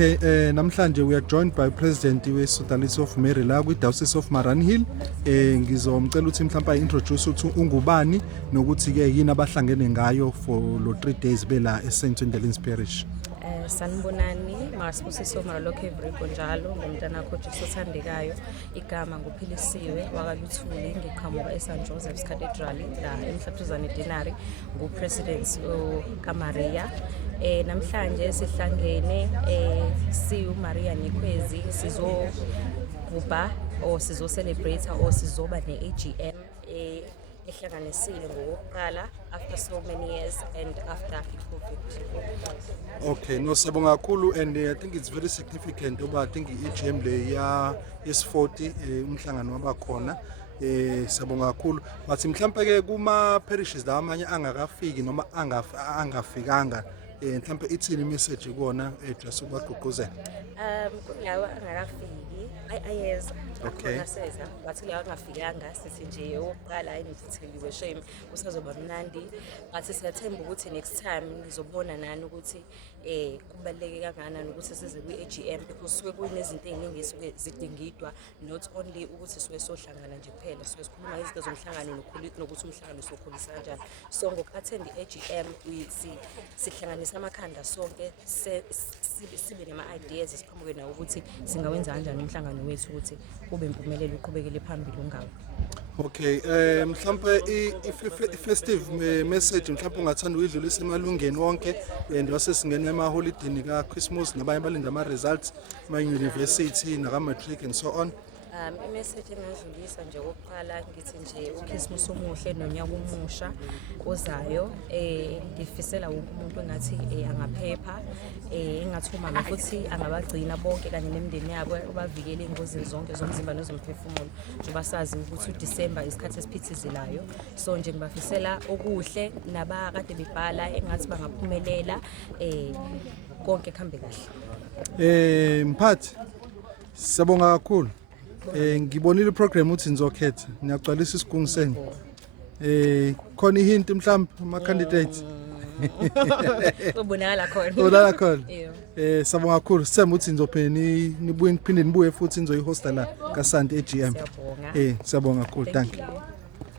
Okay, namhlanje we are joined by President we Sodality of Mariannhill kwi Diocese of Mariannhill. Ngizomcela ukuthi mhlawumbe introduce ukuthi ungubani nokuthi ke yini abahlangene ngayo for lo 3 days bela eSt Wendelins Parish. Sanibonani, Philisiwe maralokho everiko njalo ngomntana wakho Jesu othandekayo. Igama nguPhilisiwe waka Luthuli, ngiqhamuka eSt Joseph's Cathedral la eMhlatuzane Dinari, ngupresident kaMaria. Namhlanje sihlangene Mariannhill sizogubha or sizo celebrate or sizoba ne AGM ehlanganisile ngokuqala after so many years and after COVID. Okay, no siyabonga kakhulu, and I think it's very significant I think i-AGM le ya yes40 umhlangano wabakhona. Siyabonga kakhulu, but mhlawumbe ke kuma parishes la amanye angakafiki noma angafikanga mhlawumbe ithini message kuona just ubagqugquzela. Kulawa angakafiki ayeza okay ngaseza bathi lawa angafikanga sithi nje oqala ayinithitheliwe shame usazoba mnandi, ngathi siyathemba ukuthi next time ngizobona nani ukuthi kubaleke kangakanani ukuthi size kwi-AGM because suke kunezinto eziningi suke zidingidwa, not only ukuthi suke sohlangana nje kuphela, suke sikhuluma izinto zomhlangano nokuthi umhlangano sokhulisa kanjani. So ngoku-attend i-AGM sihlanganisa amakhanda sonke sibe nama-ideas siqhamuke nawo ukuthi singawenza kanjani umhlangano wethu ukuthi kube impumelelo uqhubekele phambili ungawo. Okay, mhlawumbe i-festive message mhlawumbe ungathanda uyidlulisa emalungeni wonke and wasesingena ema-holidini ka-Christmas nabanye balinda ama-results ma-university naka-matric and so on. I-message engadlulisa nje okokuqala ngithi nje uChristmas omuhle nonyaka omusha ozayo, ngifisela wonke umuntu engathi angaphepha, engathi uma futhi angabagcina bonke kanye nemindeni yabo ubavikele engozini zonke zomzimba nezomphefumulo njengoba sazi ukuthi uDisemba isikhathi esiphithizelayo. So nje ngibafisela okuhle nabakade bebhala engathi bangaphumelela, konke kuhambe kahle. Mphathi siyabonga kakhulu. Ngibonile iprogram uthi nizokhetha ngiyagcwalisa isigungu senu. Khona ihint mhlawumbe ama candidates. Ubonakala khona. Ubonakala khona. Siyabonga kakhulu. Sithemba ukuthi nizophinde nibuye futhi nizoyihosta la kaSanti AGM. Siyabonga. Siyabonga kakhulu. Thank you.